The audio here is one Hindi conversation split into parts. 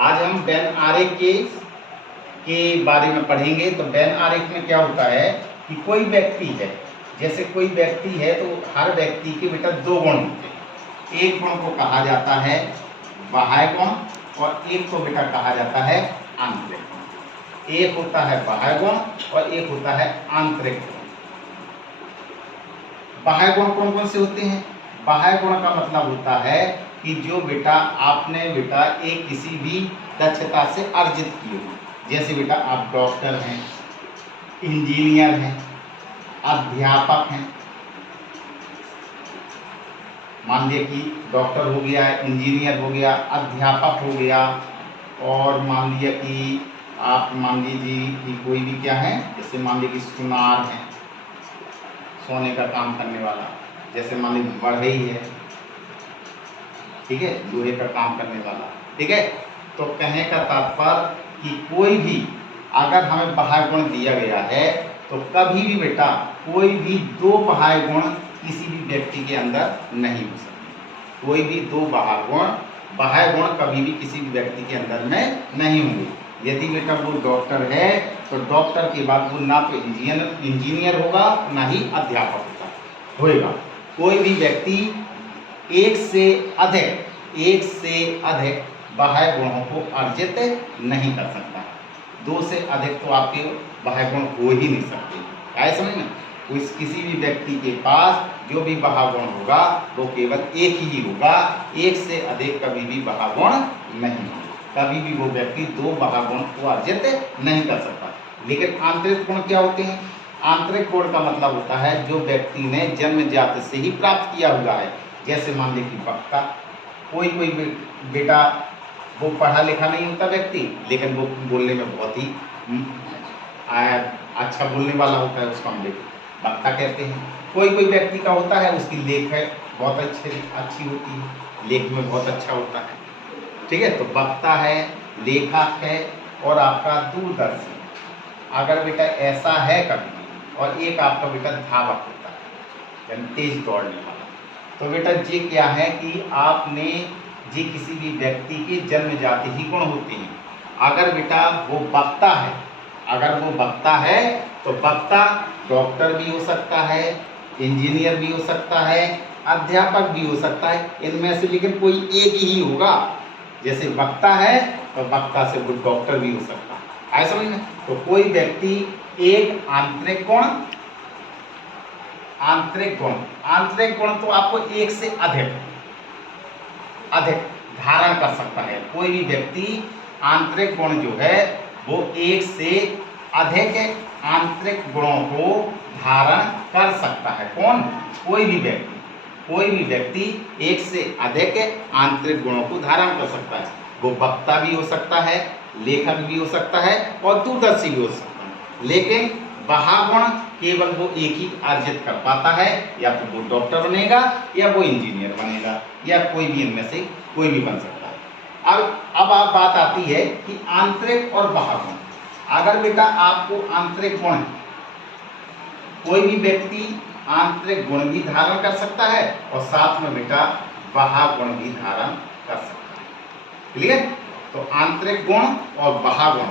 आज हम वेन आरेख के बारे में पढ़ेंगे। तो वेन आरेख में क्या होता है कि कोई व्यक्ति है, जैसे कोई व्यक्ति है तो हर व्यक्ति के बेटा दो गुण होते हैं। एक गुण को कहा जाता है बाह्य गुण और एक को बेटा कहा जाता है आंतरिक गुण। एक होता है बाह्य गुण और एक होता है आंतरिक गुण। बाह्य गुण कौन कौन से होते हैं? बाह्य गुण का मतलब होता है कि जो बेटा आपने बेटा एक किसी भी दक्षता से अर्जित किए हो, जैसे बेटा आप डॉक्टर हैं, इंजीनियर हैं, अध्यापक हैं। मान लिया कि डॉक्टर हो गया, इंजीनियर हो गया, अध्यापक हो गया, और मान लिया कि आप मान लीजिए कि कोई भी क्या है, जैसे मान लीजिए कि सुनार है, सोने का काम करने वाला, जैसे मान लीजिए बढ़ई है, ठीक है, लोहे का काम करने वाला, ठीक है। तो कहने का तात्पर्य कि कोई भी अगर हमें बाह्य गुण दिया गया है तो कभी भी बेटा कोई भी दो बाह्य गुण किसी भी व्यक्ति के अंदर नहीं हो सकते। कोई भी दो बाह्य गुण कभी भी किसी भी व्यक्ति के अंदर में नहीं होंगे। यदि बेटा वो डॉक्टर है तो डॉक्टर के बाद वो ना तो इंजीनियर होगा ना ही अध्यापक होगा। कोई भी व्यक्ति एक से अधिक बाह्य गुणों को अर्जित नहीं कर सकता। दो से अधिक तो आपके बाह्य गुण हो ही नहीं सकते। क्या समझ में? किसी भी व्यक्ति के पास जो भी बाह्य गुण होगा वो केवल एक ही होगा। एक से अधिक कभी भी बाह्य गुण नहीं होगा। कभी भी वो व्यक्ति दो बाह्य गुण को अर्जित नहीं कर सकता। लेकिन आंतरिक गुण क्या होते हैं? आंतरिक गुण का मतलब होता है जो व्यक्ति ने जन्मजात से ही प्राप्त किया हुआ है। जैसे मान लीजिए कि वक्ता, कोई बेटा वो पढ़ा लिखा नहीं होता व्यक्ति, लेकिन वो बोलने में बहुत ही अच्छा बोलने वाला होता है, उसको हम वक्ता कहते हैं। कोई व्यक्ति का होता है उसकी लेख है बहुत अच्छी होती है, लेख में बहुत अच्छा होता है, ठीक है। तो वक्ता है, लेखक है और आपका दूरदर्शी। अगर बेटा ऐसा है कभी, और एक आपका बेटा धावक होता है यानी तेज दौड़ने वाला, तो बेटा ये क्या है कि आपने ये किसी भी व्यक्ति के जन्मजात ही गुण होते हैं। अगर बेटा वो वक्ता है तो वक्ता डॉक्टर भी हो सकता है, इंजीनियर भी हो सकता है, अध्यापक भी हो सकता है, इनमें से लेकिन कोई एक ही होगा। जैसे वक्ता है तो वक्ता से वो डॉक्टर भी हो सकता है। समझ में? तो कोई व्यक्ति एक आंतरिक गुण तो आपको एक से अधिक धारण कर सकता है। कोई भी व्यक्ति आंतरिक गुण जो है वो एक से अधिक आंतरिक गुणों को धारण कर सकता है। कौन? कोई भी व्यक्ति एक से अधिक आंतरिक गुणों को धारण कर सकता है। वो वक्ता भी हो सकता है, लेखक भी हो सकता है और दूरदर्शी भी हो सकता है। लेकिन बाह्य गुण केवल वो एक ही अर्जित कर पाता है, या तो वो डॉक्टर बनेगा या वो इंजीनियर बनेगा, या कोई भी इनमें से कोई भी बन सकता है। अब आप बात आती है कि आंतरिक और बाह्य गुण। अगर बेटा आपको आंतरिक गुण, कोई भी व्यक्ति आंतरिक गुण भी धारण कर सकता है और साथ में बेटा बाह्य गुण भी धारण कर सकता है। क्लियर? तो आंतरिक गुण और बाह्य गुण,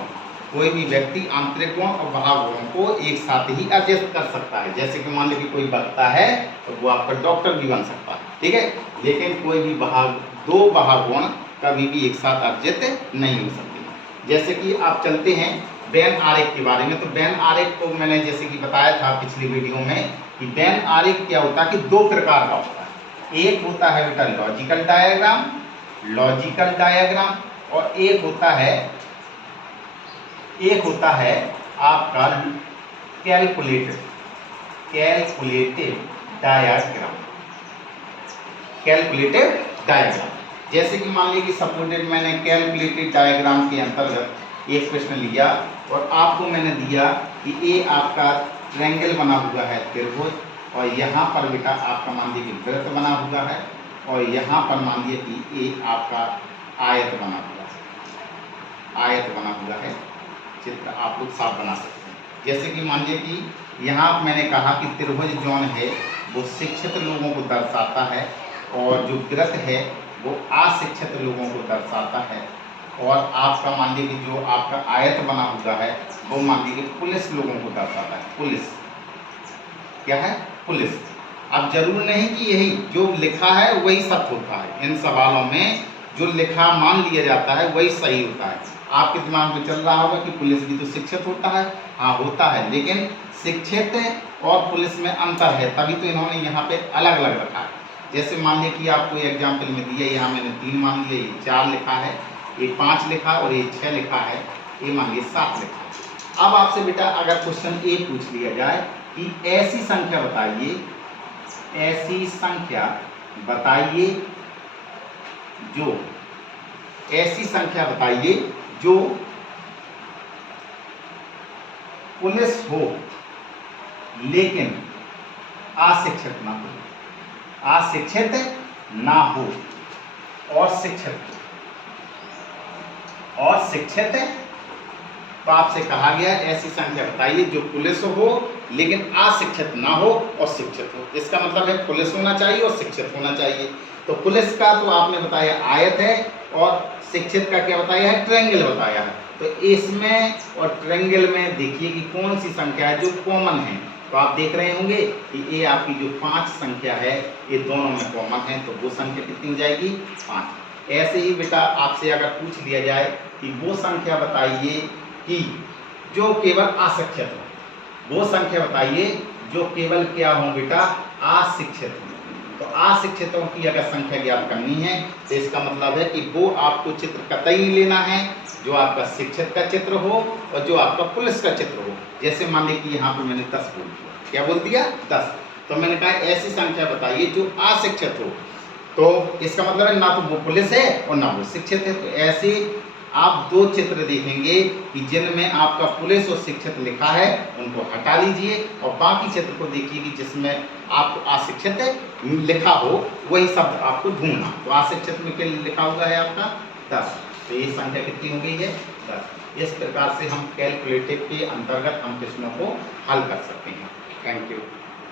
कोई भी व्यक्ति आंतरिक गुण और बाह्य गुणों को एक साथ ही अर्जित कर सकता है। जैसे कि मान लीजिए कोई वक्ता है तो वो आपका डॉक्टर भी बन सकता है, ठीक है। लेकिन कोई भी दो बाह्य गुण कभी भी एक साथ अर्जित नहीं हो सकते। जैसे कि आप चलते हैं वेन आरेख के बारे में। तो वेन आरेख को मैंने जैसे कि बताया था पिछली वीडियो में कि वेन आरेख क्या होता है कि दो प्रकार का होता है। एक होता है बेटा लॉजिकल डायग्राम और एक होता है आपका कैलकुलेटेड डायग्राम। जैसे कि मान लीजिए कि सपोर्टेड मैंने कैलकुलेटेड डायग्राम के अंतर्गत एक प्रश्न लिया और आपको मैंने दिया कि ये आपका ट्रायंगल बना हुआ है, त्रिभुज, और यहाँ पर बेटा आपका मान लीजिए कि वृत्त बना हुआ है, और यहाँ पर मान लीजिए कि ये आपका आयत बना हुआ है। चित्र आप लोग साफ बना सकते हैं। जैसे कि मान लीजिए कि यहाँ मैंने कहा कि त्रिभुज जौन है वो शिक्षित लोगों को दर्शाता है, और जो वृत्त है वो अशिक्षित लोगों को दर्शाता है, और आपका मान लीजिए कि जो आपका आयत बना हुआ है वो मान लीजिए पुलिस लोगों को दर्शाता है। पुलिस क्या है? पुलिस। अब जरूर नहीं कि यही जो लिखा है वही सत्य होता है। इन सवालों में जो लिखा मान लिया जाता है वही सही होता है। आपके दिमाग में चल रहा होगा कि पुलिस भी तो शिक्षित होता है। हाँ होता है, लेकिन शिक्षित और पुलिस में अंतर है, तभी तो इन्होंने यहाँ पे अलग अलग रखा है। जैसे मान लिया कि आपको एग्जाम्पल में दिया, यहाँ मैंने 3 मान लिया, ये 4 लिखा है, ये 5 लिखा और ये 6 लिखा है, ये मान लिया 7 लिखा है। अब आपसे बेटा अगर क्वेश्चन ए पूछ लिया जाए कि ऐसी संख्या बताइए, ऐसी संख्या बताइए जो, ऐसी संख्या बताइए जो पुलिस हो लेकिन अशिक्षित ना हो, अशिक्षित ना हो और शिक्षित, और शिक्षित। तो आपसे कहा गया ऐसी संख्या बताइए जो पुलिस हो लेकिन अशिक्षित ना हो और शिक्षित हो। इसका मतलब है पुलिस होना चाहिए और शिक्षित होना चाहिए। तो पुलिस का तो आपने बताया आयत है और शिक्षित का क्या बताया है? ट्रायंगल बताया है। तो इसमें और ट्रायंगल में देखिए कि कौन सी संख्या है जो कॉमन है। तो आप देख रहे होंगे कि ये आपकी जो 5 संख्या है ये दोनों में कॉमन है, तो वो संख्या कितनी हो जाएगी? 5। ऐसे ही बेटा आपसे अगर पूछ लिया जाए कि वो संख्या बताइए कि जो केवल अशिक्षित हो, वो संख्या बताइए जो केवल क्या हो बेटा? अशिक्षित हो। तो अशिक्षितों की अगर संख्या ज्ञात करनी है तो इसका मतलब है कि वो आपको चित्र कतई नहीं लेना है जो आपका शिक्षित का चित्र हो और जो आपका पुलिस का चित्र हो। जैसे मान लीजिए कि यहाँ पे मैंने 10 बोल दिया, क्या बोल दिया? 10। तो मैंने कहा ऐसी संख्या बताइए जो अशिक्षित हो, तो इसका मतलब है ना तो वो पुलिस है और ना वो शिक्षित है। तो ऐसे आप 2 चित्र देखेंगे कि जिनमें आपका पुलिस और शिक्षित लिखा है उनको हटा लीजिए और बाकी चित्र को देखिए कि जिसमें आपको अशिक्षित लिखा हो वही शब्द आपको ढूंढना। तो अशिक्षित में क्या लिखा हुआ है आपका? 10। तो ये संख्या कितनी हो गई है? 10। इस प्रकार से हम कैलकुलेटिव के अंतर्गत हम प्रश्नों को हल कर सकते हैं। Thank you.